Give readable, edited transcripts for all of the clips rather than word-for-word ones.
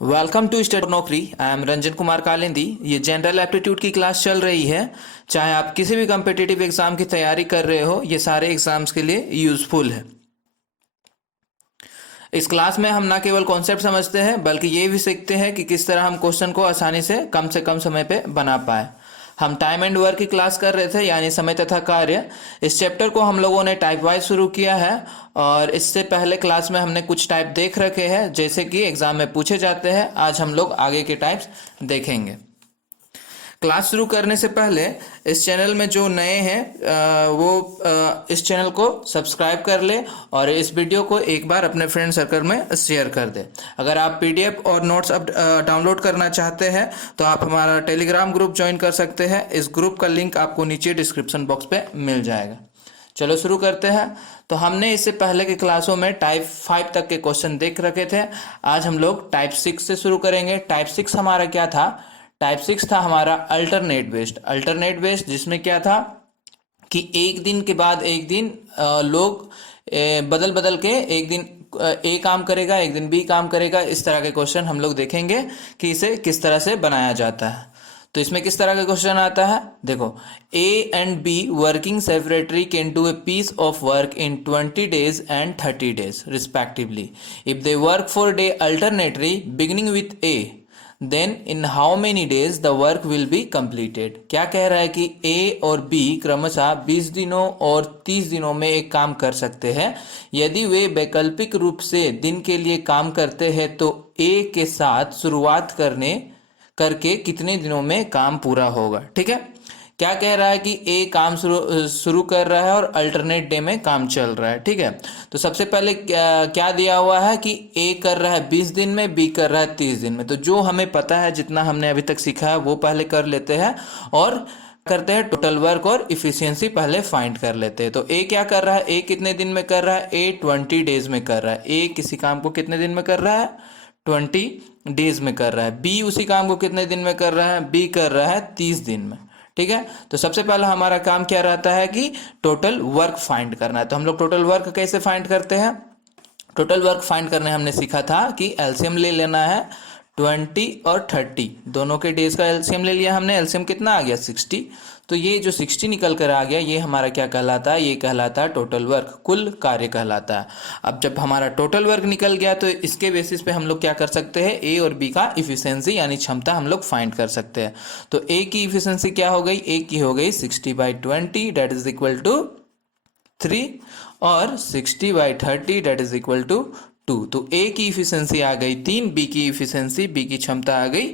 Welcome to study नौकरी। I am Ranjan Kumar Kalindi. ये general aptitude की क्लास चल रही है। चाहे आप किसी भी कम्पिटिटिव एग्जाम की तैयारी कर रहे हो, ये सारे एग्जाम्स के लिए यूजफुल है। इस क्लास में हम ना केवल कॉन्सेप्ट समझते हैं बल्कि ये भी सीखते हैं कि किस तरह हम क्वेश्चन को आसानी से कम समय पे बना पाए। हम टाइम एंड वर्क की क्लास कर रहे थे, यानी समय तथा कार्य। इस चैप्टर को हम लोगों ने टाइप वाइज शुरू किया है और इससे पहले क्लास में हमने कुछ टाइप देख रखे हैं जैसे कि एग्जाम में पूछे जाते हैं। आज हम लोग आगे के टाइप्स देखेंगे। क्लास शुरू करने से पहले इस चैनल में जो नए हैं इस चैनल को सब्सक्राइब कर ले और इस वीडियो को एक बार अपने फ्रेंड सर्कल में शेयर कर दे। अगर आप पीडीएफ और नोट्स डाउनलोड करना चाहते हैं तो आप हमारा टेलीग्राम ग्रुप ज्वाइन कर सकते हैं। इस ग्रुप का लिंक आपको नीचे डिस्क्रिप्शन बॉक्स पे मिल जाएगा। चलो शुरू करते हैं। तो हमने इससे पहले के क्लासों में टाइप 5 तक के क्वेश्चन देख रखे थे। आज हम लोग टाइप 6 से शुरू करेंगे। टाइप 6 हमारा क्या था? टाइप 6 था हमारा अल्टरनेट बेस्ड, जिसमें क्या था कि एक दिन के बाद एक दिन लोग बदल बदल के एक दिन ए काम करेगा, एक दिन बी काम करेगा। इस तरह के क्वेश्चन हम लोग देखेंगे कि इसे किस तरह से बनाया जाता है। तो इसमें किस तरह का क्वेश्चन आता है, देखो। A and B working separately can do a piece of work in 20 days and 30 days respectively. If they work for day alternately beginning with A, then in how many days the work will be completed. क्या कह रहा है कि ए और B क्रमशः 20 दिनों और 30 दिनों में एक काम कर सकते हैं। यदि वे वैकल्पिक रूप से दिन के लिए काम करते हैं तो ए के साथ शुरुआत करके कितने दिनों में काम पूरा होगा। ठीक है, क्या कह रहा है कि ए काम शुरू कर रहा है और अल्टरनेट डे में काम चल रहा है। ठीक है, तो सबसे पहले क्या दिया हुआ है कि ए कर रहा है 20 दिन में, बी कर रहा है 30 दिन में। तो जो हमें पता है, जितना हमने अभी तक सीखा है वो पहले कर लेते हैं और करते हैं टोटल वर्क और इफिशियंसी पहले फाइंड कर लेते हैं। तो ए क्या कर रहा है, ए कितने दिन में कर रहा है? ए 20 डेज में कर रहा है। ए किसी काम को कितने दिन में कर रहा है? 20 डेज में कर रहा है। बी उसी काम को कितने दिन में कर रहा है? बी कर रहा है 30 दिन में। ठीक है, तो सबसे पहला हमारा काम क्या रहता है कि टोटल वर्क फाइंड करना है। तो हम लोग टोटल वर्क कैसे फाइंड करते हैं? टोटल वर्क फाइंड करने हमने सीखा था कि एलसीएम ले लेना है। 20 और 30 दोनों के डेज का एलसीएम ले लिया हमने। एलसीएम कितना आ गया? 60। तो ये जो 60 निकल कर आ गया, ये हमारा क्या कहलाता है? ये कहलाता है टोटल वर्क, कुल कार्य कहलाता है। अब जब हमारा टोटल वर्क निकल गया तो इसके बेसिस पे हम लोग क्या कर सकते हैं? ए और बी का इफिशियंसी यानी क्षमता हम लोग फाइंड कर सकते हैं। तो ए की इफिशियंसी क्या हो गई? ए की हो गई 60/20 डेट इज इक्वल टू 3 और 60/30 डेट इज इक्वल टू 2। तो ए की इफिशियंसी आ गई 3, बी की इफिशियंसी, बी की क्षमता आ गई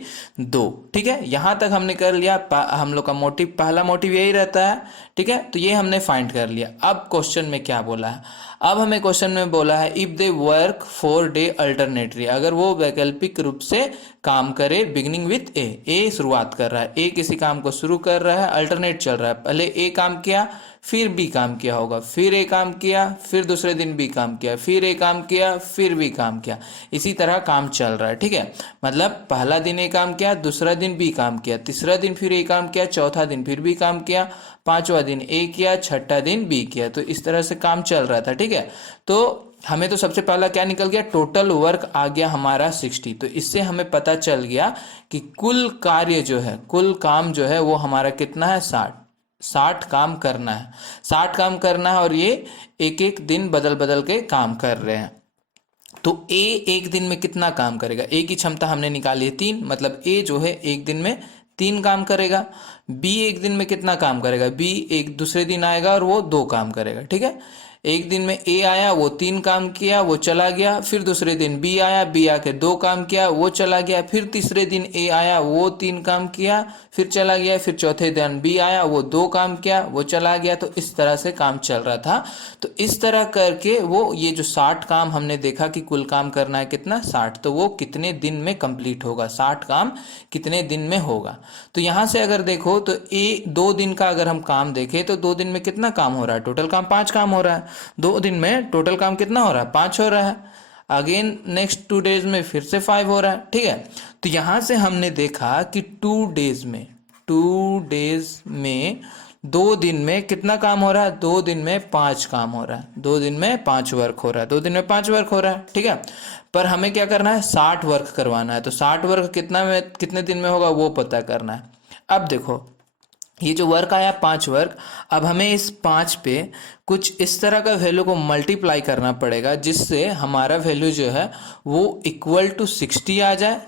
2। ठीक है, यहां तक हमने कर लिया। हम लोग का मोटिव, पहला मोटिव यही रहता है। ठीक है, तो ये हमने फाइंड कर लिया। अब क्वेश्चन में क्या बोला है? अब हमें क्वेश्चन में बोला है if they work 4 day alternately, अगर वो वैकल्पिक रूप से काम करे बिगिनिंग विथ ए। ए शुरुआत कर रहा है, ए किसी काम को शुरू कर रहा है, अल्टरनेट चल रहा है। पहले ए काम किया, फिर बी काम किया होगा, फिर ए काम किया, फिर दूसरे दिन बी काम किया, फिर ए काम किया, फिर बी काम किया। इसी तरह काम चल रहा है। ठीक है, मतलब पहला दिन ए काम किया, दूसरा दिन बी काम किया, तीसरा दिन फिर ए काम किया, चौथा दिन फिर बी काम किया, पांचवा दिन ए किया, छठा दिन बी किया। तो इस तरह से काम चल रहा था। ठीक है, तो हमें तो सबसे पहला क्या निकल गया? टोटल वर्क आ गया हमारा 60। तो इससे हमें पता चल गया कि कुल कार्य जो है, कुल काम जो है वो हमारा कितना है? 60 काम करना है। 60 काम करना है और ये एक एक दिन बदल बदल के काम कर रहे हैं। तो ए एक दिन में कितना काम करेगा? ए की क्षमता हमने निकाली है 3, मतलब ए जो है एक दिन में 3 काम करेगा। बी एक दिन में कितना काम करेगा? बी एक दूसरे दिन आएगा और वो 2 काम करेगा। ठीक है, एक दिन में ए आया, वो 3 काम किया, वो चला गया। फिर दूसरे दिन बी आया, बी आके 2 काम किया, वो चला गया। फिर तीसरे दिन ए आया, वो 3 काम किया, फिर चला गया। फिर चौथे दिन बी आया, वो 2 काम किया, वो चला गया। तो इस तरह से काम चल रहा था। तो इस तरह करके वो ये जो 60 काम हमने देखा कि कुल काम करना है कितना? 60। तो वो कितने दिन में कंप्लीट होगा? 60 काम कितने दिन में होगा? तो यहां से अगर देखो तो ए 2 दिन का अगर हम काम देखें तो 2 दिन में कितना काम हो रहा है? टोटल काम 5 काम हो रहा है। 2 दिन में टोटल काम कितना हो रहा है? 5 हो रहा है। अगेन नेक्स्ट 2 डेज में फिर से 5 हो रहा है। ठीक है, तो यहां से हमने देखा कि 2 डेज में 2 दिन में कितना काम हो रहा है, 2 दिन में 5 काम हो रहा है, 2 दिन में 5 वर्क हो रहा है, 2 दिन में 5 वर्क हो रहा है, ठीक है। पर हमें क्या करना है, 60 वर्क करवाना है, तो 60 वर्क कितने दिन में होगा वो पता करना है। अब देखो ये जो वर्क आया 5 वर्क, अब हमें इस 5 पे कुछ इस तरह का वैल्यू को मल्टीप्लाई करना पड़ेगा जिससे हमारा वैल्यू जो है वो इक्वल टू 60 आ जाए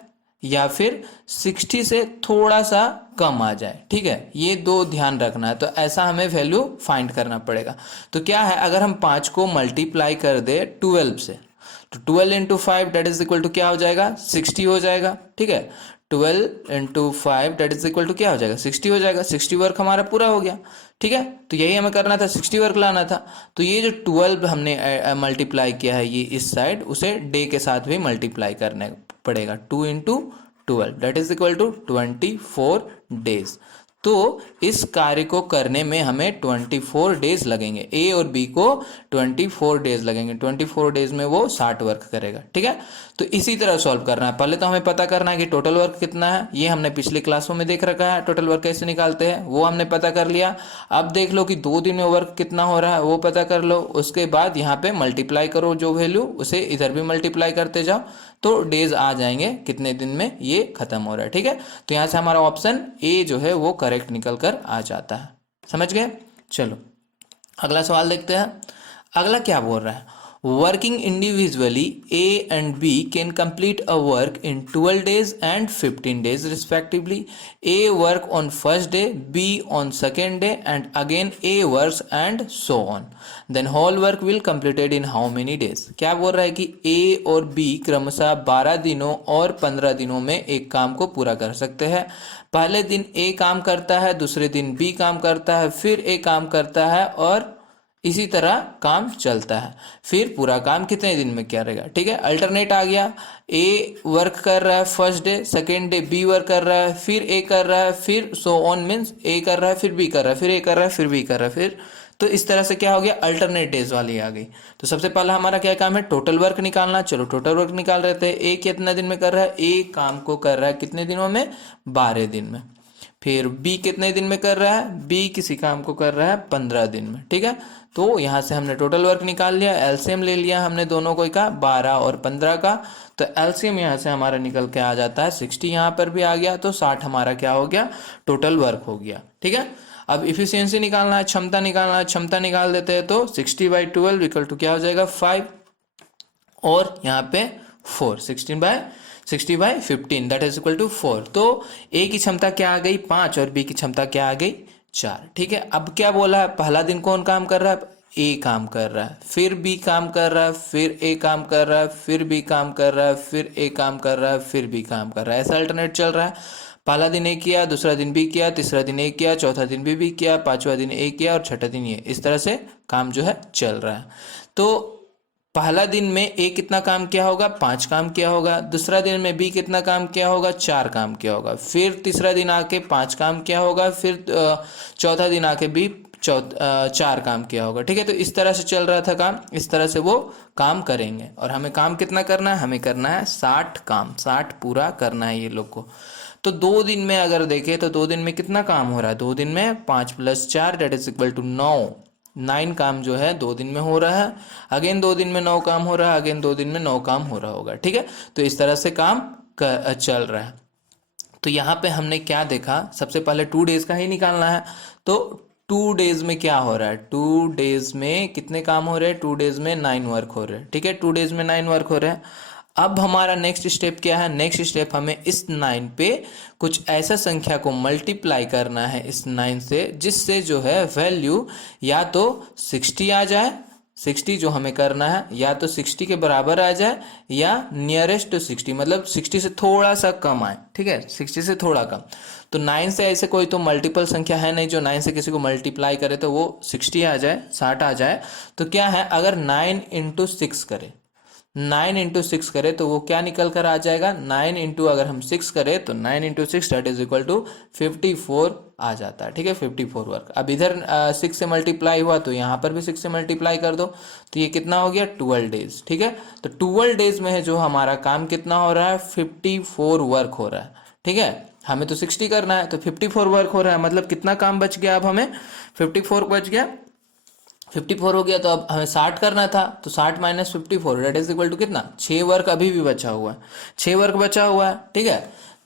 या फिर 60 से थोड़ा सा कम आ जाए, ठीक है। ये दो ध्यान रखना है, तो ऐसा हमें वैल्यू फाइंड करना पड़ेगा। तो क्या है, अगर हम 5 को मल्टीप्लाई कर दे 12 से, तो 12 into 5 that is equal to क्या हो जाएगा, 60 हो जाएगा, ठीक है। 12 into 5 that is equal to क्या हो जाएगा, 60 हो जाएगा। 60 वर्क हमारा पूरा हो गया, ठीक है। तो यही हमें करना था, 60 वर्क लाना था। तो ये जो 12 हमने मल्टीप्लाई किया है ये इस साइड, उसे डे के साथ भी मल्टीप्लाई करने पड़ेगा। 2 into 12 that is equal to 24 days. तो इस कार्य को करने में हमें 24 डेज लगेंगे, ए और बी को 24 डेज लगेंगे। 24 डेज में वो 60 वर्क करेगा, ठीक है। तो इसी तरह सॉल्व करना है। पहले तो हमें पता करना है कि टोटल वर्क कितना है, ये हमने पिछली क्लासों में देख रखा है, टोटल वर्क कैसे निकालते हैं वो हमने पता कर लिया। अब देख लो कि 2 दिन में वर्क कितना हो रहा है वो पता कर लो। उसके बाद यहाँ पे मल्टीप्लाई करो जो वैल्यू, उसे इधर भी मल्टीप्लाई करते जाओ, तो डेज आ जाएंगे कितने दिन में ये खत्म हो रहा है, ठीक है। तो यहाँ से हमारा ऑप्शन ए जो है वो करेक्ट निकल कर आ जाता है। समझ गए? चलो अगला सवाल देखते हैं। अगला क्या बोल रहा है, working individually A and B can complete a work in 12 days and 15 days respectively. A work on first day, B on second day, and again A works and so on. Then whole work will completed in how many days? क्या बोल रहा है कि A और B क्रमशः 12 दिनों और 15 दिनों में एक काम को पूरा कर सकते हैं। पहले दिन A काम करता है, दूसरे दिन B काम करता है, फिर A काम करता है और इसी तरह काम चलता है। फिर पूरा काम कितने दिन में क्या रहेगा, ठीक है। अल्टरनेट आ गया, ए वर्क कर रहा है first day, second day B work कर रहा है, फिर ए कर रहा है, फिर सो ऑन मीन्स ए कर रहा है, फिर बी कर रहा है, फिर ए कर रहा है, फिर बी कर रहा है, फिर तो इस तरह से क्या हो गया, अल्टरनेट डेज वाली आ गई। तो सबसे पहला हमारा क्या काम है, टोटल वर्क निकालना। चलो टोटल वर्क निकाल रहे थे। ए कितने दिन में कर रहा है, ए काम को कर रहा है कितने दिनों में, 12 दिन में। फिर बी कितने दिन में कर रहा है, बी किसी काम को कर रहा है 15 दिन में, ठीक है। तो यहाँ से हमने टोटल वर्क निकाल लिया, एलसीएम ले लिया हमने दोनों को का 12 और 15 का। तो एलसीएम यहाँ से हमारा निकल के आ जाता है 60, यहाँ पर भी आ गया, तो 60 हमारा क्या हो गया, टोटल वर्क हो गया, ठीक है। अब इफिशियंसी निकालना है, क्षमता निकालना है, क्षमता निकाल देते हैं। तो 60/12 इक्वल टू क्या हो जाएगा, 5 और यहाँ पे 4, 60/15 दैट इज इक्वल टू 4। तो ए की क्षमता क्या आ गई, 5 और बी की क्षमता क्या आ गई, 4, ठीक है। अब क्या बोला है, पहला दिन कौन काम कर रहा है, ए काम कर रहा है, फिर बी काम कर रहा है, फिर ए काम कर रहा है, फिर बी काम कर रहा है, फिर ए काम कर रहा है, फिर बी काम कर रहा है। ऐसा अल्टरनेट चल रहा है। पहला दिन ए किया, दूसरा दिन बी किया, तीसरा दिन ए किया, चौथा दिन बी किया, पांचवा दिन ए किया और छठा दिन ये, इस तरह से काम जो है चल रहा है। तो पहला दिन में ए कितना काम किया होगा, 5 काम किया होगा। दूसरा दिन में बी कितना काम किया होगा, 4 काम किया होगा। फिर तीसरा दिन आके 5 काम किया होगा। फिर चौथा दिन आके बी 4 काम किया होगा, ठीक है। तो इस तरह से चल रहा था काम, इस तरह से वो काम करेंगे। और हमें काम कितना करना है, हमें करना है 60 काम, 60 पूरा करना है ये लोग को। तो 2 दिन में अगर देखें तो 2 दिन में कितना काम हो रहा है, 2 दिन में 5 + 4 डेट इज इक्वल टू 9 काम जो है 2 दिन में हो रहा है। अगेन 2 दिन में 9 काम हो रहा है, अगेन 2 दिन में 9 काम हो रहा होगा, ठीक है। तो इस तरह से काम चल रहा है। तो यहाँ पे हमने क्या देखा, सबसे पहले 2 डेज का ही निकालना है। तो 2 डेज में क्या हो रहा है, 2 डेज में कितने काम हो रहे हैं, 2 डेज में 9 वर्क हो रहे हैं, ठीक है। 2 डेज में 9 वर्क हो रहे हैं। अब हमारा नेक्स्ट स्टेप क्या है, नेक्स्ट स्टेप हमें इस 9 पे कुछ ऐसा संख्या को मल्टीप्लाई करना है इस 9 से, जिससे जो है वैल्यू या तो 60 आ जाए, 60 जो हमें करना है या तो 60 के बराबर आ जाए या नियरेस्ट टू 60, मतलब 60 से थोड़ा सा कम आए, ठीक है, 60 से थोड़ा कम। तो 9 से ऐसे कोई तो मल्टीपल संख्या है नहीं जो 9 से किसी को मल्टीप्लाई करे तो वो 60 आ जाए, 60 आ जाए। तो क्या है, अगर 9 × 6 करे, 9 × 6 करे तो वो क्या निकल कर आ जाएगा, 9 × अगर हम 6 करें तो 9 × 6 दैट इज इक्वल टू 54 आ जाता है, ठीक है, 54 वर्क। अब इधर 6 से मल्टीप्लाई हुआ तो यहाँ पर भी 6 से मल्टीप्लाई कर दो, तो ये कितना हो गया, 12 डेज, ठीक है। तो 12 डेज में है जो हमारा काम कितना हो रहा है, 54 वर्क हो रहा है, ठीक है। हमें तो 60 करना है, तो 54 वर्क हो रहा है, मतलब कितना काम बच गया, अब हमें 54 बच गया, 54 हो गया, तो अब हमें 60 करना था, तो 60 minus 54 that is equal to कितना, 6 वर्क अभी भी बचा हुआ है, 6 वर्क बचा हुआ है, ठीक है।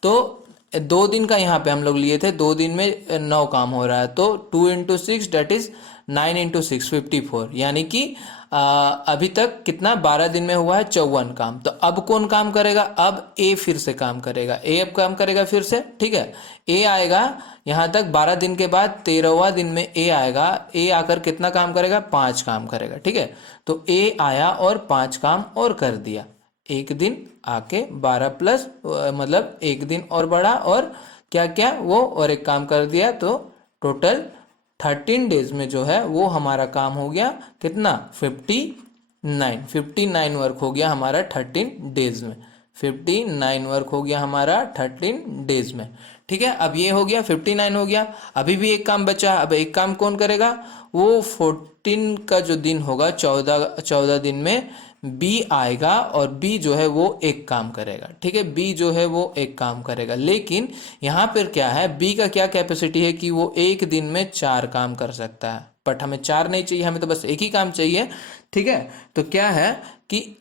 तो 2 दिन का यहाँ पे हम लोग लिए थे, 2 दिन में 9 काम हो रहा है, तो 2 × 6 डेट इज 9 × 6 54, यानी कि अभी तक कितना 12 दिन में हुआ है 54 काम। तो अब कौन काम करेगा, अब ए फिर से काम करेगा, ए अब काम करेगा फिर से, ठीक है। ए आएगा यहाँ तक 12 दिन के बाद 13वां दिन में ए आएगा, ए आकर कितना काम करेगा, 5 काम करेगा, ठीक है। तो ए आया और 5 काम और कर दिया, एक दिन आके 12 प्लस मतलब एक दिन और बढ़ा और क्या क्या वो और एक काम कर दिया, तो टोटल 13 डेज में जो है वो हमारा काम हो गया कितना, 59 वर्क हो गया हमारा 13 डेज में, 59 वर्क हो गया हमारा 13 डेज में, ठीक है। अब ये हो गया 59 हो गया, अभी भी एक काम बचा, अब एक काम कौन करेगा, वो 14 का जो दिन होगा 14 दिन में बी आएगा और बी जो है वो एक काम करेगा, ठीक है, बी जो है वो एक काम करेगा। लेकिन यहाँ पर क्या है, बी का क्या कैपेसिटी है कि वो एक दिन में 4 काम कर सकता है, बट हमें 4 नहीं चाहिए, हमें तो बस एक ही काम चाहिए, ठीक है। तो क्या है कि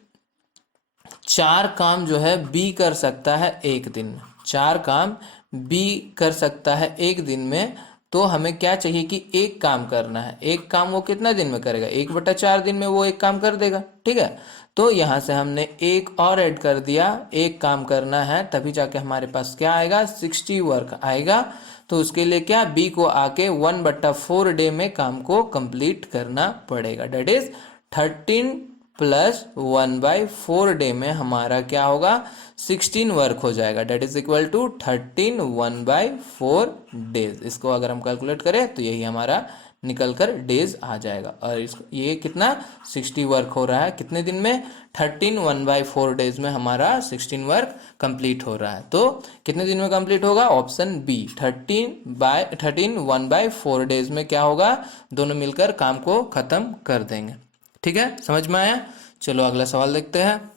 4 काम जो है बी कर सकता है एक दिन में, 4 काम बी कर सकता है एक दिन में। तो हमें क्या चाहिए कि एक काम करना है, एक काम वो कितना दिन में करेगा, 1/4 दिन में वो एक काम कर देगा, ठीक है। तो यहाँ से हमने एक और ऐड कर दिया, एक काम करना है, तभी जाके हमारे पास क्या आएगा, 60 वर्क आएगा। तो उसके लिए क्या, बी को आके 1/4 डे में काम को कंप्लीट करना पड़ेगा, डेट इज 13 प्लस 1/4 डे में हमारा क्या होगा, 16 वर्क हो जाएगा, that is equal to 13 1/4 days. इसको अगर हम कैलकुलेट करें तो यही हमारा निकल कर डेज आ जाएगा, और ये कितना 60 वर्क हो रहा है कितने दिन में, 13 1/4 डेज में हमारा 16 वर्क कंप्लीट हो रहा है। तो कितने दिन में कंप्लीट होगा, ऑप्शन बी 13 1/4 डेज में क्या होगा, दोनों मिलकर काम को खत्म कर देंगे, ठीक है, समझ में आया। चलो अगला सवाल देखते हैं।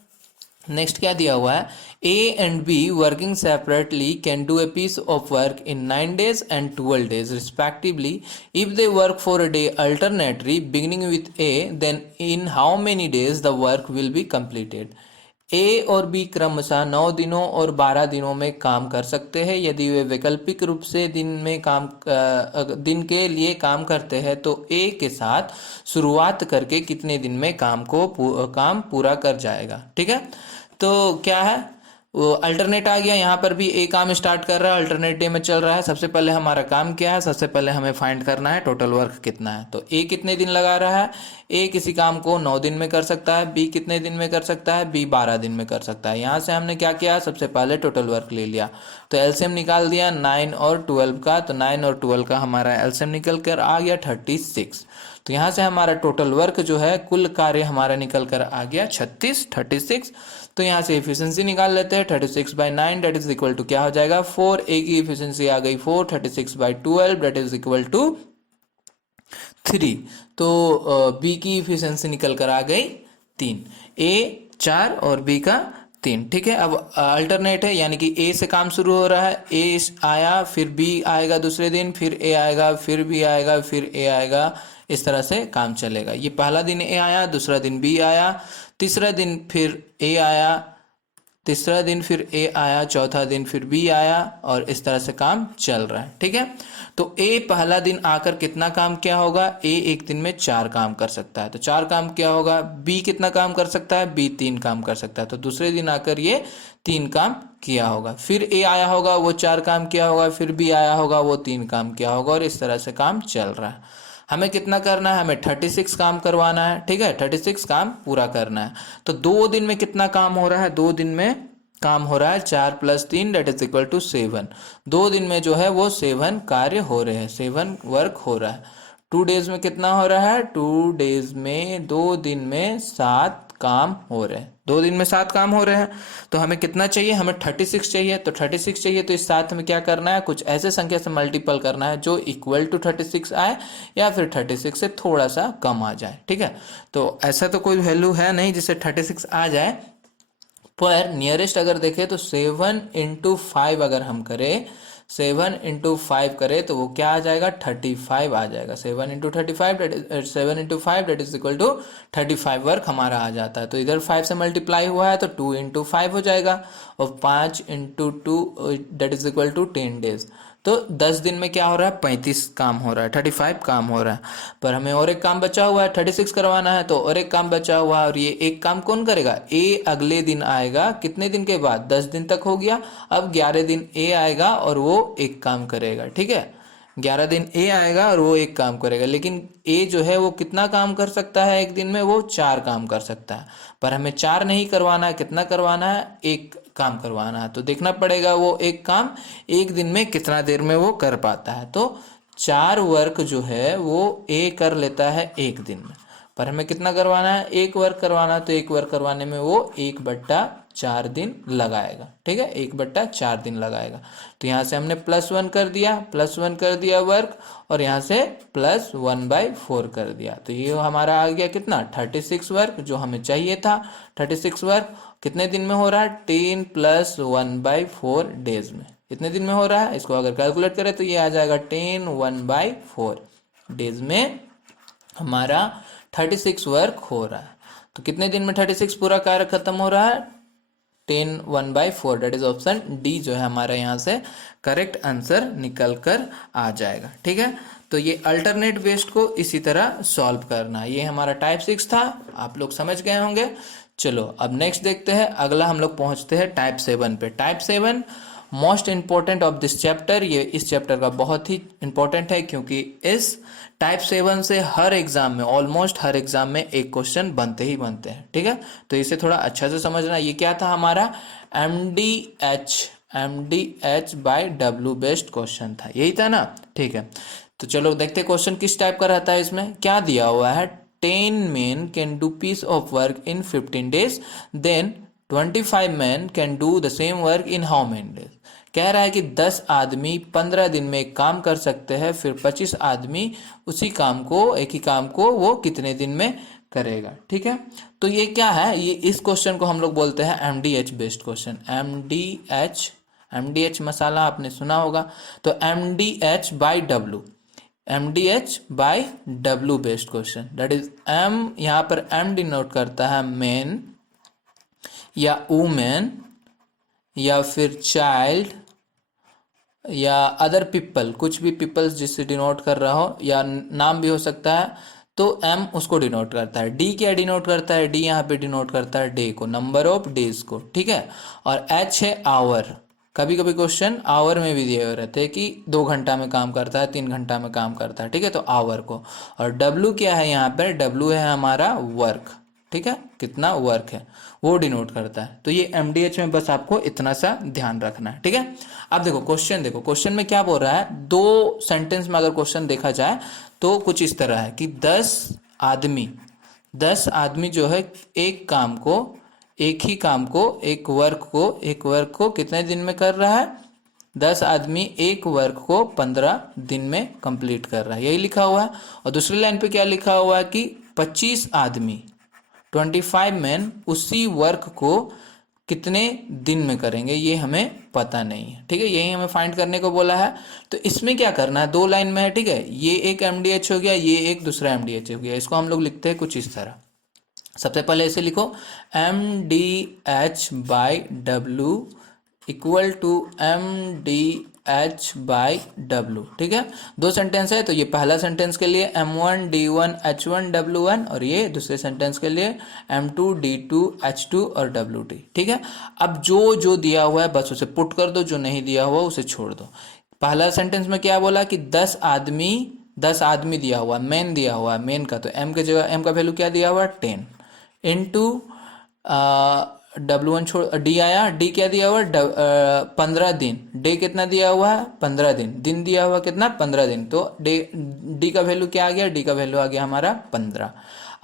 नेक्स्ट क्या दिया हुआ है, A and B working separately can do a piece of work in 9 days and 12 days respectively. If they work for a day alternately beginning with A, then in how many days the work will be completed? ए और B क्रमशः 9 दिनों और 12 दिनों में काम कर सकते हैं। यदि वे वैकल्पिक रूप से दिन के लिए काम करते हैं तो ए के साथ शुरुआत करके कितने दिन में काम पूरा कर जाएगा, ठीक है। तो क्या है, वो अल्टरनेट आ गया, यहाँ पर भी ए काम स्टार्ट कर रहा है, अल्टरनेट डे में चल रहा है। सबसे पहले हमारा काम क्या है, सबसे पहले हमें फाइंड करना है टोटल वर्क कितना है। तो ए कितने दिन लगा रहा है, ए किसी काम को 9 दिन में कर सकता है, बी कितने दिन में कर सकता है, बी 12 दिन में कर सकता है। यहाँ से हमने क्या किया, सबसे पहले टोटल वर्क ले लिया, तो एलसीएम निकाल दिया 9 और 12 का, तो 9 और 12 का हमारा एलसीएम निकल कर आ गया 36। तो यहाँ से हमारा टोटल वर्क जो है, कुल कार्य हमारा निकल कर आ गया 36। तो यहाँ से इफिशियंसी निकाल लेते हैं, 36/9 डेट इज इक्वल टू क्या हो जाएगा 4, ए की इफिशियंसी आ गई 4, 36/12 डेट इज इक्वल टू 3। तो बी की इफिशियंसी निकल कर आ गई 3, ए 4 और बी का 3, ठीक है। अब अल्टरनेट है, यानी कि ए से काम शुरू हो रहा है, ए आया फिर बी आएगा दूसरे दिन, फिर ए आएगा फिर बी आएगा फिर ए आएगा, इस तरह से काम चलेगा। ये पहला दिन ए आया, दूसरा दिन बी आया, तीसरा दिन फिर ए आया, तीसरा दिन फिर ए आया, चौथा दिन फिर बी आया, और इस तरह से काम चल रहा है, ठीक है। तो ए पहला दिन आकर कितना काम किया होगा, ए एक दिन में 4 काम कर सकता है, तो 4 काम किया होगा। बी कितना काम कर सकता है, बी 3 काम कर सकता है, तो दूसरे दिन आकर ये 3 काम किया होगा। फिर ए आया होगा, वो 4 काम किया होगा, फिर बी आया होगा, वो 3 काम किया होगा, और इस तरह से काम चल रहा है। हमें कितना करना है, हमें 36 काम करवाना है, ठीक है, 36 काम पूरा करना है। तो 2 दिन में कितना काम हो रहा है, 2 दिन में काम हो रहा है 4 + 3 डेट इज इक्वल टू 7। 2 दिन में जो है वो 7 कार्य हो रहे हैं, 7 वर्क हो रहा है। 2 डेज में कितना हो रहा है, 2 डेज में 2 दिन में 7 काम हो रहे हैं, 2 दिन में 7 काम हो रहे हैं। तो हमें कितना चाहिए, हमें 36 चाहिए। तो 36 चाहिए तो इस साथ में क्या करना है, कुछ ऐसे संख्या से मल्टीपल करना है जो इक्वल टू 36 आए, या फिर 36 से थोड़ा सा कम आ जाए, ठीक है। तो ऐसा तो कोई वैल्यू है नहीं जिससे 36 आ जाए, पर नियरेस्ट अगर देखें तो 7 × 5 अगर हम करें 7 इंटू 5 करें तो वो क्या आ जाएगा, 35 आ जाएगा। 7 into 35 7 into 5 that is equal to 35 work हमारा आ जाता है। तो इधर 5 से मल्टीप्लाई हुआ है तो 2 इंटू 5 हो जाएगा, और 5 into 2 that is equal to 10 days. तो 10 दिन में क्या हो रहा है, 35 काम हो रहा है, 35 काम हो रहा है। पर हमें और एक काम बचा हुआ है, 36 करवाना है, तो और एक काम बचा हुआ है, और ये एक काम कौन करेगा, ए अगले दिन आएगा, कितने दिन के बाद, 10 दिन तक हो गया। अब 11 दिन ए आएगा और वो एक काम करेगा, ठीक है। 11 दिन ए आएगा और वो एक काम करेगा, लेकिन ए जो है वो कितना काम कर सकता है एक दिन में, वो 4 काम कर सकता है। पर हमें 4 नहीं करवाना है, कितना करवाना है, एक काम करवाना है। तो देखना पड़ेगा वो एक काम एक दिन में कितना देर में वो कर पाता है। तो 4 वर्क जो है वो ए कर लेता है एक दिन में, पर हमें कितना करवाना है, एक वर्क करवाना है। तो एक वर्क करवाने में वो 1/4 दिन लगाएगा, ठीक है, 1/4 दिन लगाएगा। तो यहाँ से हमने +1 कर दिया, +1 कर दिया वर्क, और यहाँ से +1/4 कर दिया। तो ये हमारा आ गया कितना, 36 वर्क, जो हमें चाहिए था। 36 वर्क कितने दिन में हो रहा है, 10 + 1/4 डेज में। कितने दिन में हो रहा है, इसको अगर कैलकुलेट करें तो ये आ जाएगा 10 1/4 डेज में हमारा 36 वर्क हो रहा है। तो कितने दिन में 36 पूरा कार्य खत्म हो रहा है, 10 1/4, डेट इज ऑप्शन डी जो है हमारा यहाँ से करेक्ट आंसर निकल कर आ जाएगा, ठीक है। तो ये अल्टरनेट वेस्ट को इसी तरह सॉल्व करना है। ये हमारा टाइप 6 था, आप लोग समझ गए होंगे। चलो अब नेक्स्ट देखते हैं, अगला हम लोग पहुंचते हैं टाइप 7 पे। Type 7 most important of this chapter, ये इस चैप्टर का बहुत ही इंपॉर्टेंट है, क्योंकि इस टाइप 7 से हर एग्जाम में, ऑलमोस्ट हर एग्जाम में एक क्वेश्चन बनते ही बनते हैं, ठीक है। तो इसे थोड़ा अच्छा से समझना। ये क्या था हमारा, M D H by W based question था, यही था ना, ठीक है। तो चलो देखते क्वेश्चन किस टाइप का रहता है। इसमें क्या दिया हुआ है, 10 men can do piece of work in 15 days, then 25 men can do the same work in how many days। कह रहा है कि 10 आदमी 15 दिन में एक काम कर सकते हैं, फिर 25 आदमी उसी काम को, एक ही काम को वो कितने दिन में करेगा, ठीक है। तो ये क्या है, ये इस क्वेश्चन को हम लोग बोलते हैं एमडीएच बेस्ड क्वेश्चन। एमडीएच मसाला आपने सुना होगा। तो MDH by W based question, that is M, यहाँ पर एम डिनोट करता है मैन या वुमेन या फिर चाइल्ड या अदर पीपल, कुछ भी पीपल्स जिससे डिनोट कर रहा हो, या नाम भी हो सकता है। तो एम उसको डिनोट करता है। डी क्या डिनोट करता है, डी यहाँ पे डिनोट करता है डे को, नंबर ऑफ डेज को, ठीक है। और एच है आवर, कभी कभी क्वेश्चन आवर में भी दिए हुए रहते हैं कि 2 घंटा में काम करता है, 3 घंटा में काम करता है, ठीक है, तो आवर को। और डब्ल्यू क्या है, यहाँ पर डब्ल्यू है हमारा वर्क, ठीक है, कितना वर्क है वो डिनोट करता है। तो ये एमडीएच में बस आपको इतना सा ध्यान रखना है, ठीक है। अब देखो क्वेश्चन में क्या बोल रहा है, 2 सेंटेंस में अगर क्वेश्चन देखा जाए तो कुछ इस तरह है कि 10 आदमी जो है एक काम को, एक ही काम को, एक वर्क को कितने दिन में कर रहा है, 10 आदमी एक वर्क को 15 दिन में कंप्लीट कर रहा है, यही लिखा हुआ है। और दूसरी लाइन पे क्या लिखा हुआ है कि 25 आदमी 25 मैन उसी वर्क को कितने दिन में करेंगे, ये हमें पता नहीं है, ठीक है, यही हमें फाइंड करने को बोला है। तो इसमें क्या करना है, 2 लाइन में है, ठीक है, ये एक एमडीएच हो गया, ये एक दूसरा एमडीएच हो गया। इसको हम लोग लिखते हैं कुछ इस तरह। सबसे पहले इसे लिखो, MDH by W equal to MDH by W, ठीक है। 2 सेंटेंस है, तो ये पहला सेंटेंस के लिए M1 D1 H1 W1, और ये दूसरे सेंटेंस के लिए M2 D2 H2 और WT, ठीक है। अब जो जो दिया हुआ है बस उसे पुट कर दो, जो नहीं दिया हुआ उसे छोड़ दो। पहला सेंटेंस में क्या बोला कि 10 आदमी दिया हुआ, मैन दिया हुआ, मैन का, तो M की जगह M का वैल्यू क्या दिया हुआ, 10 इंटू W1 छोड़ डी आया, डी क्या दिया हुआ, 15 दिन, डे कितना दिया हुआ है, 15 दिन दिया हुआ कितना, 15 दिन। तो डी का वैल्यू क्या आ गया, डी का वैल्यू आ गया हमारा 15।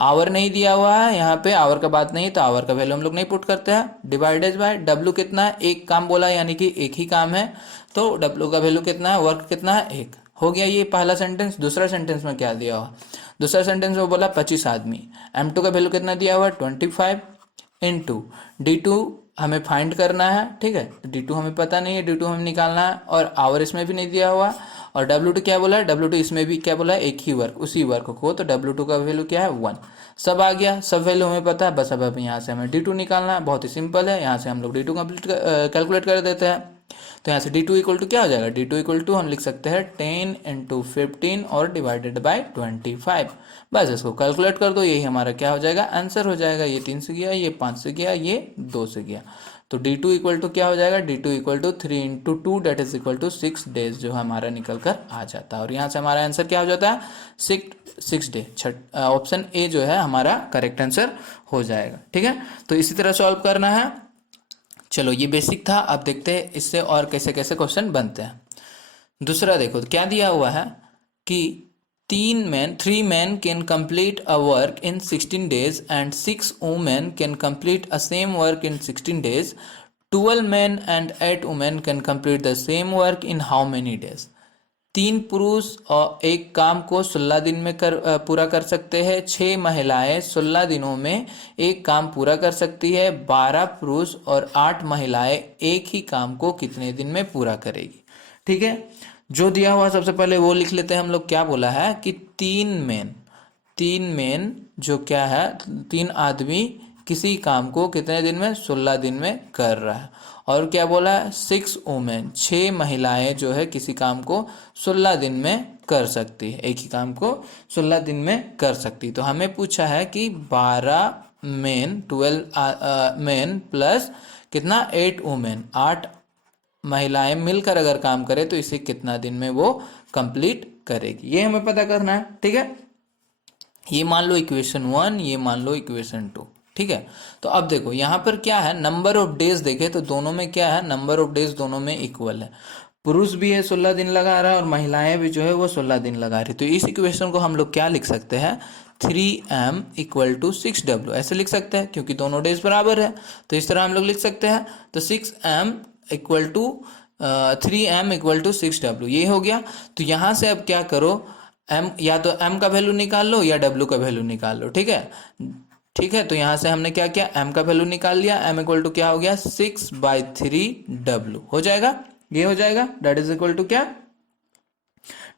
आवर नहीं दिया हुआ है, यहाँ पे आवर का बात नहीं, तो आवर का वैल्यू हम लोग नहीं पुट करते हैं। डिवाइडेड बाय डब्ल्यू कितना है, एक काम बोला, यानी कि एक ही काम है, तो डब्ल्यू का वैल्यू कितना है, वर्क कितना है, 1 हो गया। ये पहला सेंटेंस। दूसरा सेंटेंस में क्या दिया हुआ, दूसरा सेंटेंस में बोला 25 आदमी, M2 का वैल्यू कितना दिया हुआ, 25 इंटू D2 हमें फाइंड करना है, ठीक है। तो D2 हमें पता नहीं है, D2 हमें निकालना है, और आवर इसमें भी नहीं दिया हुआ, और W2 क्या बोला है, W2 इसमें भी क्या बोला है, एक ही वर्क, उसी वर्क को, तो W2 का वैल्यू क्या है 1। सब आ गया, सब वैल्यू हमें पता है, बस अब यहाँ से हमें D2 निकालना है, बहुत ही सिंपल है। यहाँ से हम लोग D2 कैलकुलेट कर देते हैं। तो यहाँ से D2 इक्वल टू क्या हो जाएगा, D2 इक्वल टू हम लिख सकते हैं 10 × 15 और डिवाइडेड बाई 25। बस इसको कैलकुलेट कर दो, यही हमारा क्या हो जाएगा, आंसर हो जाएगा। ये 3 से गया, ये 5 से गया, ये 2 से गया। तो D2 इक्वल टू क्या हो जाएगा, D2 equal to 3 × 2 that is equal to 6 days जो हमारा निकल कर आ जाता है। और यहाँ से हमारा आंसर क्या हो जाता है, 6 डे। ऑप्शन ए जो है हमारा करेक्ट आंसर हो जाएगा, ठीक है। तो इसी तरह सॉल्व करना है। चलो ये बेसिक था, अब देखते हैं इससे और कैसे कैसे क्वेश्चन बनते हैं। दूसरा देखो क्या दिया हुआ है कि 3 men can complete a work in 16 days and 6 women can complete a same work in 16 days. 12 men and 8 women can complete the same work in how many days? 3 पुरुष और एक काम को 16 दिन में पूरा कर सकते हैं। 6 महिलाएं 16 दिनों में एक काम पूरा कर सकती है। 12 पुरुष और 8 महिलाएं एक ही काम को कितने दिन में पूरा करेगी, ठीक है। जो दिया हुआ सबसे पहले वो लिख लेते हैं हम लोग। क्या बोला है कि 3 मेन जो क्या है, 3 आदमी किसी काम को कितने दिन में, 16 दिन में कर रहा है। और क्या बोला है, 6 वुमेन 6 महिलाएं जो है किसी काम को 16 दिन में कर सकती है, एक ही काम को 16 दिन में कर सकती। तो हमें पूछा है कि 12 मेन 12 मेन प्लस कितना 8 वुमेन 8 महिलाएं मिलकर अगर काम करे तो इसे कितना दिन में वो कंप्लीट करेगी, ये हमें पता करना है, ठीक है। ये मान लो इक्वेशन 1, ये मान लो इक्वेशन 2, ठीक है। तो अब देखो यहाँ पर क्या है, नंबर ऑफ डेज देखे तो दोनों में क्या है, नंबर ऑफ डेज दोनों में इक्वल है। पुरुष भी है 16 दिन लगा रहा है और महिलाएं भी जो है वो 16 दिन लगा रही। तो इस इक्वेशन को हम लोग क्या लिख सकते हैं, 3m इक्वल टू 6w ऐसे लिख सकते हैं, क्योंकि दोनों डेज बराबर है। तो इस तरह हम लोग लिख सकते हैं। तो 6m equal to 3m equal to 6w, ये हो गया। तो यहाँ से अब क्या करो, m या तो m का वैल्यू निकाल लो या w का वैल्यू निकाल लो, ठीक है, ठीक है। तो यहाँ से हमने क्या किया, m का वैल्यू निकाल लिया। m इक्वल टू क्या हो गया, 6/3w हो जाएगा, ये हो जाएगा। डेट इज इक्वल टू क्या,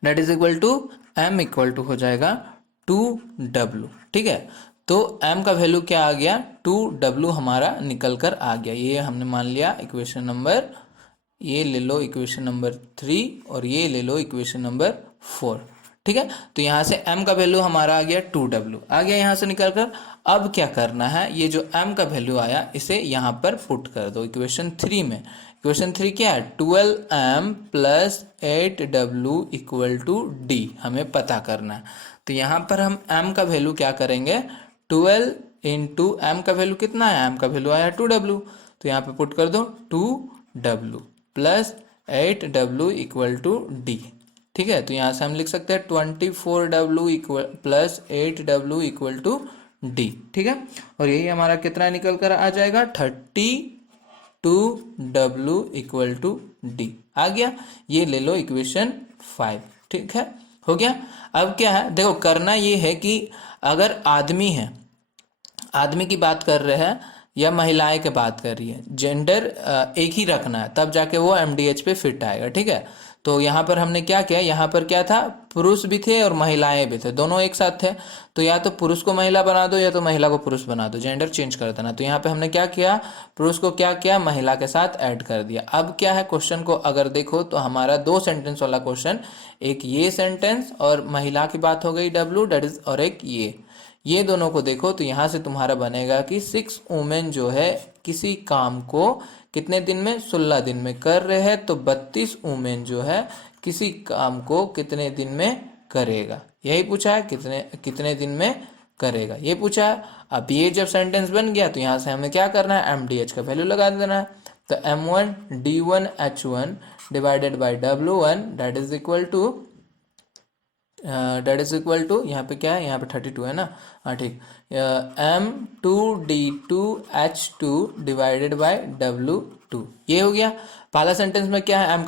that is equal to m equal to हो जाएगा 2w, ठीक है। तो m का वैल्यू क्या आ गया, 2w हमारा निकल कर आ गया। ये हमने मान लिया इक्वेशन नंबर, ये ले लो इक्वेशन नंबर 3 और ये ले लो इक्वेशन नंबर 4, ठीक है। तो यहाँ से m का वैल्यू हमारा आ गया 2w आ गया यहाँ से निकल कर। अब क्या करना है, ये जो m का वैल्यू आया इसे यहाँ पर पुट कर दो इक्वेशन 3 में। इक्वेशन 3 क्या है, 12m plus 8w equal to d हमें पता करना है। तो यहाँ पर हम m का वैल्यू क्या करेंगे, 12 इंटू m का वैल्यू कितना है, m का वैल्यू आया 2w, तो यहाँ पे पुट कर दो 2w plus 8w equal to d, ठीक है। तो यहाँ से हम लिख सकते हैं 24w equal plus 8w equal to d, ठीक है। और यही हमारा कितना निकल कर आ जाएगा, 32w इक्वल टू d आ गया। ये ले लो इक्वेशन 5, ठीक है, हो गया। अब क्या है, देखो करना ये है कि अगर आदमी है, आदमी की बात कर रहे हैं या महिलाएं की बात कर रही है, जेंडर एक ही रखना है, तब जाके वो MDH पे फिट आएगा, ठीक है। तो यहाँ पर हमने क्या किया, यहाँ पर क्या था, पुरुष भी थे और महिलाएं भी थे, दोनों एक साथ थे। तो या तो पुरुष को महिला बना दो या तो महिला को पुरुष बना दो, जेंडर चेंज कर देना। तो यहाँ पे हमने क्या किया, पुरुष को क्या किया, महिला के साथ ऐड कर दिया। अब क्या है, क्वेश्चन को अगर देखो तो हमारा 2 सेंटेंस वाला क्वेश्चन, एक ये सेंटेंस और महिला की बात हो गई W डेट इज, और एक ये दोनों को देखो तो यहाँ से तुम्हारा बनेगा कि 6 वुमेन जो है किसी काम को कितने दिन में, 16 दिन में कर रहे हैं। तो 32 वुमेन जो है किसी काम को कितने दिन में करेगा, यही पूछा है, कितने दिन में करेगा, ये पूछा है। अब ये जब सेंटेंस बन गया तो यहाँ से हमें क्या करना है, MDH का वैल्यू लगा देना है। तो M1 D1 H1 divided by W1 that is equal to यहाँ पे क्या है, यहाँ पे 32 है ना, हाँ ठीक, M2D2H2 डिवाइडेड बाय W2, ये हो गया। पहला सेंटेंस में क्या है, m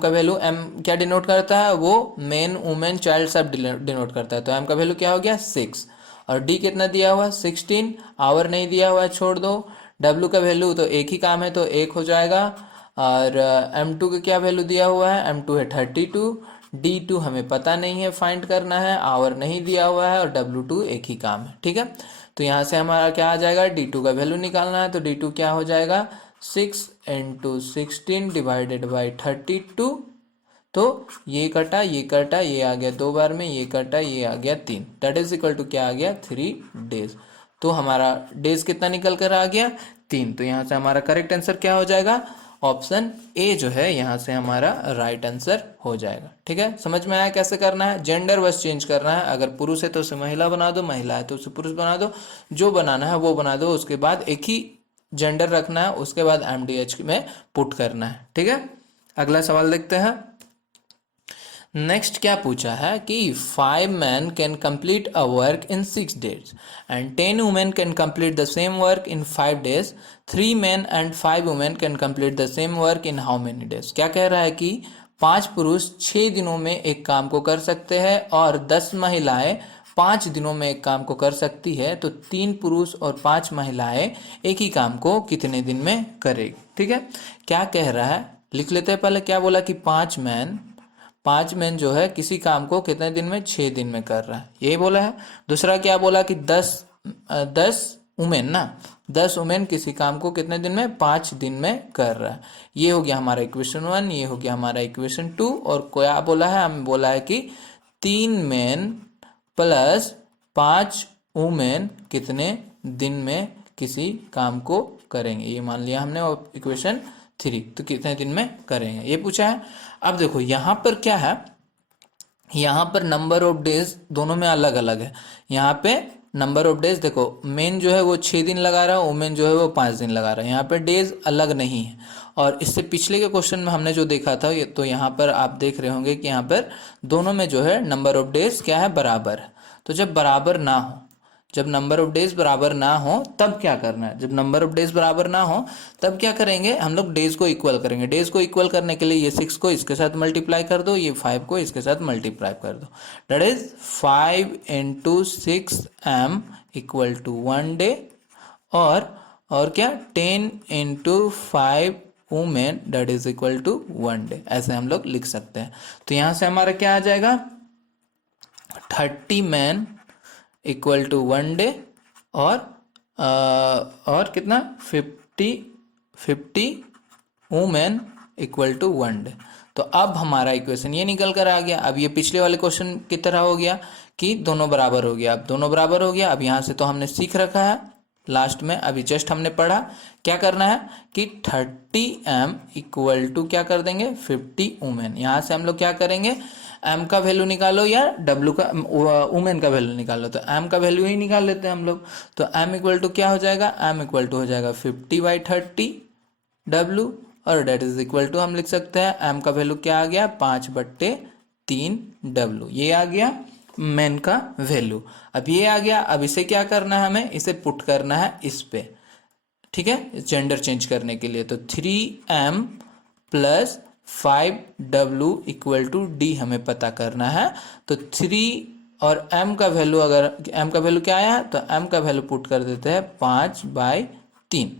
का वैल्यू, m क्या डिनोट करता है, वो मेन वुमेन चाइल्ड सब डिनोट करता है। तो m का वैल्यू क्या हो गया 6, और d कितना दिया हुआ 16, आवर नहीं दिया हुआ है छोड़ दो, W का वैल्यू तो एक ही काम है तो 1 हो जाएगा। और M2 का क्या वैल्यू दिया हुआ है, M2 है 32। D2 हमें पता नहीं है, फाइंड करना है, आवर नहीं दिया हुआ है, और W2 एक ही काम है। ठीक है, तो यहाँ से हमारा क्या आ जाएगा, D2 का वैल्यू निकालना है, तो D2 क्या हो जाएगा, 6 × 16 डिवाइडेड बाई 32। तो ये कटा, ये आ गया 2 बार में, ये कटा, ये आ गया 3, दैट इज इक्वल टू क्या आ गया, 3 डेज। तो हमारा डेज कितना निकल कर आ गया, 3। तो यहाँ से हमारा करेक्ट आंसर क्या हो जाएगा, ऑप्शन ए जो है यहाँ से हमारा राइट आंसर हो जाएगा। ठीक है, समझ में आया कैसे करना है। जेंडर बस चेंज करना है, अगर पुरुष है तो उसे महिला बना दो, महिला है तो उसे पुरुष बना दो, जो बनाना है वो बना दो, उसके बाद एक ही जेंडर रखना है, उसके बाद MDH में पुट करना है। ठीक है, अगला सवाल देखते हैं। नेक्स्ट क्या पूछा है कि 5 men can complete a work in 6 days and 10 women can complete the same work in 5 days। 3 men and 5 women can complete the same work in how many days. क्या कह रहा है कि 5 पुरुष 6 दिनों में एक काम को कर सकते हैं और 10 महिलाएं 5 दिनों में एक काम को कर सकती है, तो 3 पुरुष और 5 महिलाएं एक ही काम को कितने दिन में करेगी। ठीक है, क्या कह रहा है लिख लेते हैं। पहले क्या बोला कि 5 मैन जो है किसी काम को कितने दिन में, 6 दिन में कर रहा है, यही बोला है। दूसरा क्या बोला कि 10 वुमेन ना, 10 वुमेन किसी काम को कितने दिन में, 5 दिन में कर रहा है। ये हो गया हमारा इक्वेशन 1, ये हो गया हमारा इक्वेशन 2। और क्या बोला है, हमें बोला है कि 3 मैन प्लस 5 वुमेन कितने दिन में किसी काम को करेंगे, ये मान लिया हमने, और इक्वेशन 3 तो कितने दिन में करेंगे ये पूछा है। अब देखो यहाँ पर क्या है, यहाँ पर नंबर ऑफ डेज दोनों में अलग अलग है। यहाँ पे नंबर ऑफ डेज देखो, मेन जो है वो 6 दिन लगा रहा है, वुमेन जो है वो 5 दिन लगा रहा है, यहाँ पे डेज अलग नहीं है। और इससे पिछले के क्वेश्चन में हमने जो देखा था, ये तो यहाँ पर आप देख रहे होंगे कि यहाँ पर दोनों में जो है नंबर ऑफ डेज क्या है, बराबर है। तो जब बराबर ना हो, जब नंबर ऑफ डेज बराबर ना हो तब क्या करना है, जब नंबर ऑफ डेज बराबर ना हो तब क्या करेंगे, हम लोग डेज को इक्वल करेंगे। डेज को इक्वल करने के लिए ये 6 को इसके साथ मल्टीप्लाई कर दो, ये 5 को इसके साथ मल्टीप्लाई कर दो, that is 5 × 6m equal to 1 day. और क्या 10 × 5 women that is equal to 1 day, ऐसे हम लोग लिख सकते हैं। तो यहाँ से हमारा क्या आ जाएगा, 30 मैन इक्वल टू 1 डे, और कितना 50 वुमेन इक्वल टू 1 डे। तो अब हमारा इक्वेशन ये निकल कर आ गया। अब ये पिछले वाले क्वेश्चन की तरह हो गया कि दोनों बराबर हो गया। अब दोनों बराबर हो गया, अब यहाँ से तो हमने सीख रखा है लास्ट में, अभी जस्ट हमने पढ़ा क्या करना है कि 30m इक्वल टू क्या कर देंगे, 50 वुमेन। यहाँ से हम लोग क्या करेंगे, m का वैल्यू निकालो या w का, वुमेन का वैल्यू निकालो, तो m का वैल्यू ही निकाल लेते हैं हम लोग। तो m इक्वल टू क्या हो जाएगा, m इक्वल टू हो जाएगा 50/30 w, और डेट इज इक्वल टू हम लिख सकते हैं m का वैल्यू क्या आ गया, 5/3 w, ये आ गया मैन का वैल्यू। अब ये आ गया, अब इसे क्या करना है, हमें इसे पुट करना है इस पे। ठीक है, जेंडर चेंज करने के लिए, तो 3m plus 5w equal to d हमें पता करना है। तो 3 और m का वैल्यू, अगर m का वैल्यू क्या आया तो m का वैल्यू पुट कर देते हैं 5/3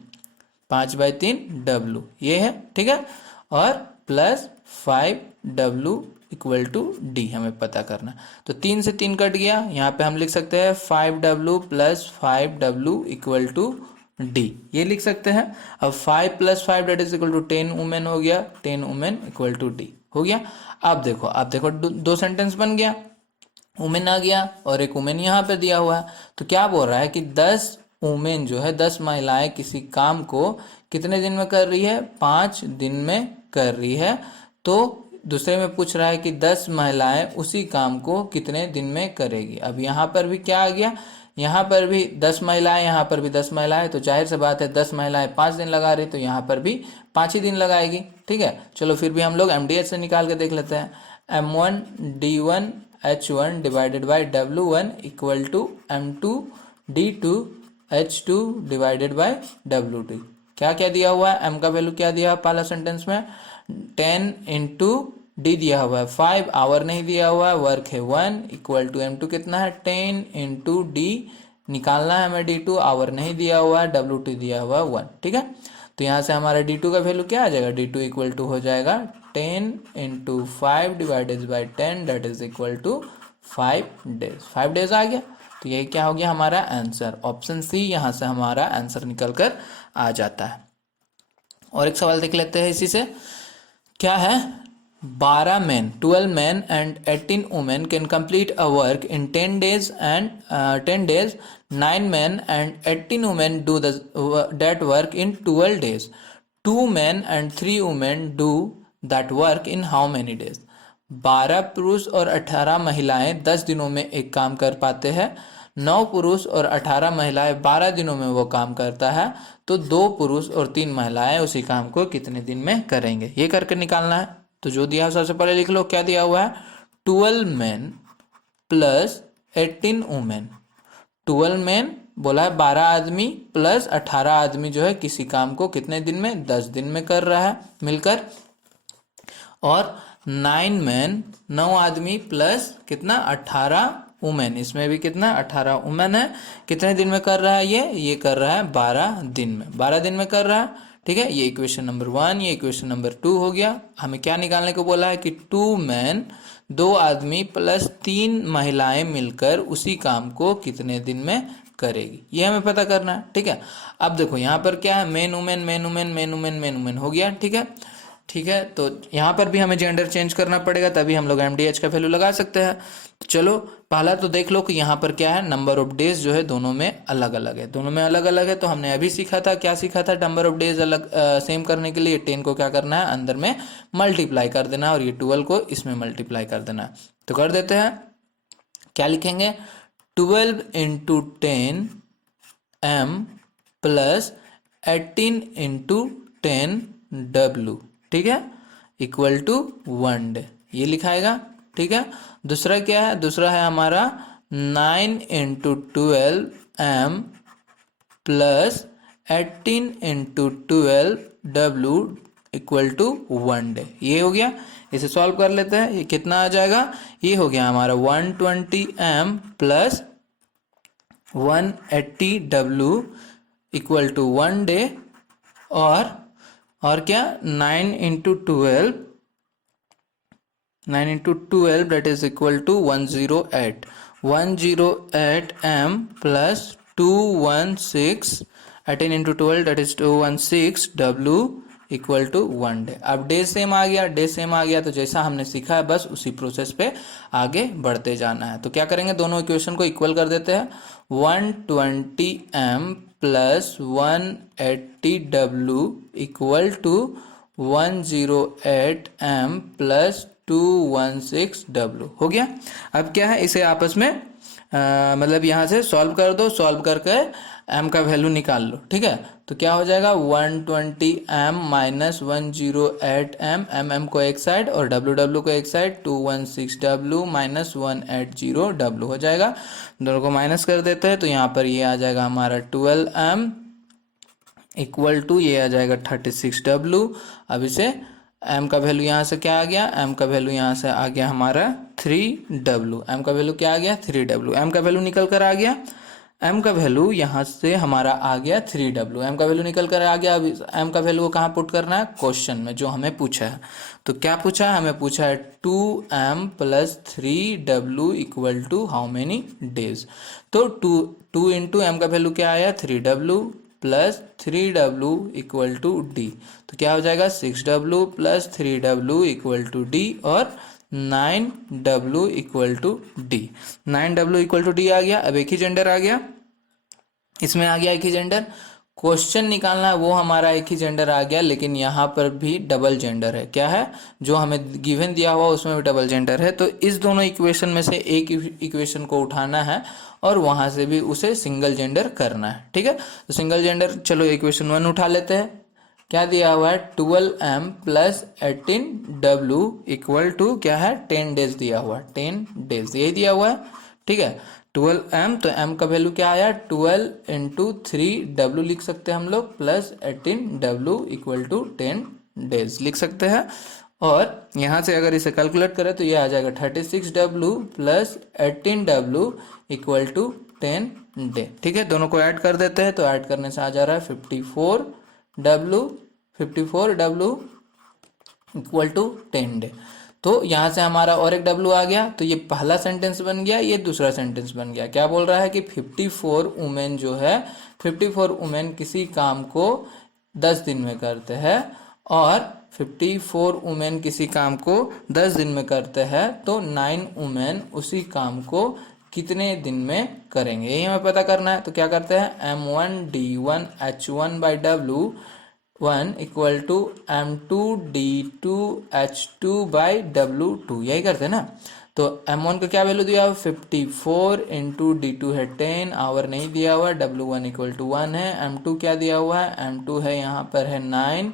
w, ये है। ठीक है, और plus 5w equal to d हमें पता करना। तो 3 से 3 कट गया, यहाँ पे हम लिख सकते हैं 5w plus 5w equal to d, ये लिख सकते हैं। अब 5 + 5 that is equal to 10 women हो गया, 10 वुमेन इक्वल टू d हो गया। अब देखो दो सेंटेंस बन गया, वुमेन आ गया और एक वुमेन यहाँ पे दिया हुआ है। तो क्या बोल रहा है कि 10 वुमेन जो है, 10 महिलाएं किसी काम को कितने दिन में कर रही है, 5 दिन में कर रही है। तो दूसरे में पूछ रहा है कि 10 महिलाएं उसी काम को कितने दिन में करेगी। अब यहाँ पर भी क्या आ गया, यहाँ पर भी 10 महिलाएं, यहाँ पर भी 10 महिलाएं, तो जाहिर सी बात है 10 महिलाएं 5 दिन लगा रही, तो यहाँ पर भी 5 ही दिन लगाएगी। ठीक है, चलो फिर भी हम लोग MDH से निकाल के देख लेते हैं। M1 D1 H1 divided by W1 equal to M2 D2 H2 divided by W2। क्या क्या दिया हुआ है, m का वैल्यू क्या दिया है पहला सेंटेंस में, 10 × d दिया हुआ है 5, आवर नहीं दिया हुआ है, वर्क है 1 इक्वल टू m2 कितना है 10 × d निकालना है हमें D2, आवर नहीं दिया हुआ है, W2 दिया हुआ है 1, ठीक है। तो यहाँ से हमारा D2 का वैल्यू क्या आ जाएगा, D2 इक्वल टू हो जाएगा 10 into 5 divided by 10 that is equal to 5 days. 5 days आ गया, तो यही क्या हो गया हमारा आंसर, ऑप्शन सी यहाँ से हमारा आंसर निकल कर आ जाता है। और एक सवाल देख लेते हैं इसी से, क्या है, 12 men, 12 men and 18 women can complete a work in 10 days and 10 days. 9 men and 18 women do that work in 12 days. 2 men and 3 women do that work in how many days? 12 पुरुष और 18 महिलाएं 10 दिनों में एक काम कर पाते हैं। 9 पुरुष और 18 महिलाएं 12 दिनों में वो काम करता है, तो 2 पुरुष और 3 महिलाएं उसी काम को कितने दिन में करेंगे, ये करके निकालना है। तो जो दिया है सबसे पहले लिख लो, क्या दिया हुआ है, 12 men प्लस 18 वुमेन। 12 men बोला है 12 आदमी प्लस 18 आदमी जो है किसी काम को कितने दिन में, 10 दिन में कर रहा है मिलकर। और 9 men 9 आदमी प्लस कितना 18 वुमेन, इसमें भी कितना 18 वुमेन है, कितने दिन में कर रहा है, ये कर रहा है 12 दिन में, 12 दिन में कर रहा है, ठीक है। ये इक्वेशन नंबर 1, ये इक्वेशन नंबर 2 हो गया। हमें क्या निकालने को बोला है कि 2 men 2 आदमी प्लस 3 महिलाएं मिलकर उसी काम को कितने दिन में करेगी, ये हमें पता करना है, ठीक है। अब देखो यहाँ पर क्या है, main women main women main women main women हो गया, ठीक है, ठीक है। तो यहाँ पर भी हमें जेंडर चेंज करना पड़ेगा, तभी हम लोग MDH का वैल्यू लगा सकते हैं। तो चलो पहला तो देख लो कि यहाँ पर क्या है, नंबर ऑफ डेज जो है दोनों में अलग अलग है, दोनों में अलग अलग है। तो हमने अभी सीखा था, क्या सीखा था, नंबर ऑफ डेज अलग सेम करने के लिए 10 को क्या करना है, अंदर में मल्टीप्लाई कर देना है, और ये 12 को इसमें मल्टीप्लाई कर देना है। तो कर देते हैं, क्या लिखेंगे, 12 into 10 M plus 18 into 10 W, ठीक है, इक्वल टू 1 डे, ये लिखाएगा, ठीक है। दूसरा क्या है, दूसरा है हमारा 9 into 12 M plus 18 into 12 W equal to 1 day, ये हो गया। इसे सॉल्व कर लेते हैं, ये कितना आ जाएगा, ये हो गया हमारा 120 M plus 180 W equal to 1 day, और क्या 9 into 12 that is equal to 108 M plus 216 18 into 12 that is 216 W equal to 1 day. अब डे सेम आ गया, डे सेम आ गया, तो जैसा हमने सीखा है बस उसी प्रोसेस पे आगे बढ़ते जाना है। तो क्या करेंगे, दोनों इक्वेशन को इक्वल कर देते हैं, 120 M plus 180 W equal to 108 M plus 216 W हो गया। अब क्या है, इसे आपस में मतलब यहाँ से सॉल्व कर दो, सॉल्व करके M का वैल्यू निकाल लो, ठीक है। तो क्या हो जाएगा, 120 M माइनस 108 M को एक साइड और W को एक साइड, 216 W माइनस 180 W हो जाएगा। दोनों को माइनस कर देते हैं, तो यहाँ पर ये आ जाएगा हमारा 12 M इक्वल टू ये आ जाएगा 36 W। अब इसे M का वैल्यू यहाँ से क्या आ गया, M का वैल्यू यहाँ से आ गया हमारा 3W। M का वैल्यू क्या आ गया, 3W। M का वैल्यू निकल कर आ गया, M का वैल्यू यहाँ से हमारा आ गया 3W। M का वैल्यू निकल कर आ गया। अब M का वैल्यू को कहाँ पुट करना है, क्वेश्चन में जो हमें पूछा है। तो क्या पूछा है, हमें पूछा है 2M plus 3W equal to how many days. तो 2 इंटू M का वैल्यू क्या आया, 3W plus 3W equal to D। तो क्या हो जाएगा, 6W plus 3W equal to D, और 9W equal to D। 9W equal to D आ गया। अब एक ही जेंडर आ गया, इसमें आ गया एक ही जेंडर। क्वेश्चन निकालना है वो हमारा एक ही जेंडर आ गया, लेकिन यहाँ पर भी डबल जेंडर है। क्या है, जो हमें गिवन दिया हुआ उसमें भी डबल जेंडर है। तो इस दोनों इक्वेशन में से एक इक्वेशन को उठाना है और वहाँ से भी उसे सिंगल जेंडर करना है, ठीक है। तो सिंगल जेंडर, चलो इक्वेशन 1 उठा लेते हैं। क्या दिया हुआ है, 12M plus 18W equal to क्या है, 10 डेज दिया हुआ है, 10 डेज यही दिया हुआ है, ठीक है। 12M, तो M का वैल्यू क्या आया, 12 इंटू 3W लिख सकते हैं हम लोग, plus 18W equal to 10 days लिख सकते हैं। और यहाँ से अगर इसे कैलकुलेट करें तो ये आ जाएगा 36W plus 18W equal to 10 day. ठीक है, दोनों को ऐड कर देते हैं, तो ऐड करने से आ जा रहा है 54W इक्वल टू 10 डे। तो यहाँ से हमारा और एक W आ गया, तो ये पहला सेंटेंस बन गया, ये दूसरा सेंटेंस बन गया। क्या बोल रहा है कि 54 वुमेन जो है, 54 वुमेन किसी काम को 10 दिन में करते हैं, और 54 वुमेन किसी काम को 10 दिन में करते हैं, तो 9 वुमेन उसी काम को कितने दिन में करेंगे, यही हमें पता करना है। तो क्या करते हैं, M1D1H1/W1 इक्वल टू M2D2H2/W2, यही करते हैं ना। तो M1 का क्या वैल्यू दिया हुआ, 54 इंटू D2 है 10, आवर नहीं दिया हुआ है, W1 इक्वल टू 1 है। M2 क्या दिया हुआ है, M2 है यहाँ पर है 9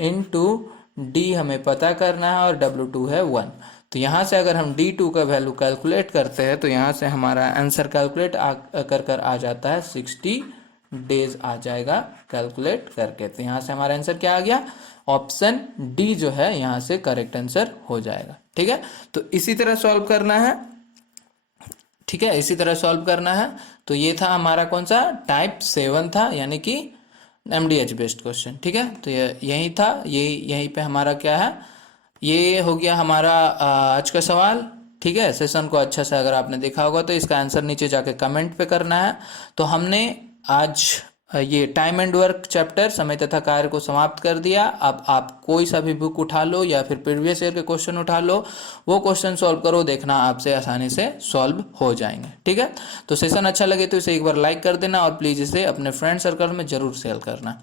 इंटू D हमें पता करना है, और W2 है 1। तो यहाँ से अगर हम D2 का वैल्यू कैलकुलेट करते हैं, तो यहाँ से हमारा आंसर कैलकुलेट कर आ जाता है 60 डेज आ जाएगा कैलकुलेट करके। तो यहाँ से हमारा आंसर क्या आ गया, ऑप्शन डी जो है यहाँ से करेक्ट आंसर हो जाएगा। ठीक है, तो इसी तरह सॉल्व करना है। ठीक है, इसी तरह सॉल्व करना है। तो ये था हमारा कौन सा, टाइप 7 था, यानी कि MDH बेस्ड क्वेश्चन। ठीक है, तो ये यही था, यहीं पे हमारा क्या है, ये हो गया हमारा आज का सवाल। ठीक है, सेशन को अच्छा से अगर आपने देखा होगा तो इसका आंसर नीचे जाके कमेंट पे करना है। तो हमने आज ये टाइम एंड वर्क चैप्टर समय तथा कार्य को समाप्त कर दिया। अब आप कोई सा भी बुक उठा लो या फिर प्रीवियस ईयर के क्वेश्चन उठा लो, वो क्वेश्चन सॉल्व करो, देखना आपसे आसानी से सॉल्व हो जाएंगे। ठीक है, तो सेशन अच्छा लगे तो इसे एक बार लाइक कर देना, और प्लीज़ इसे अपने फ्रेंड सर्कल में जरूर शेयर करना।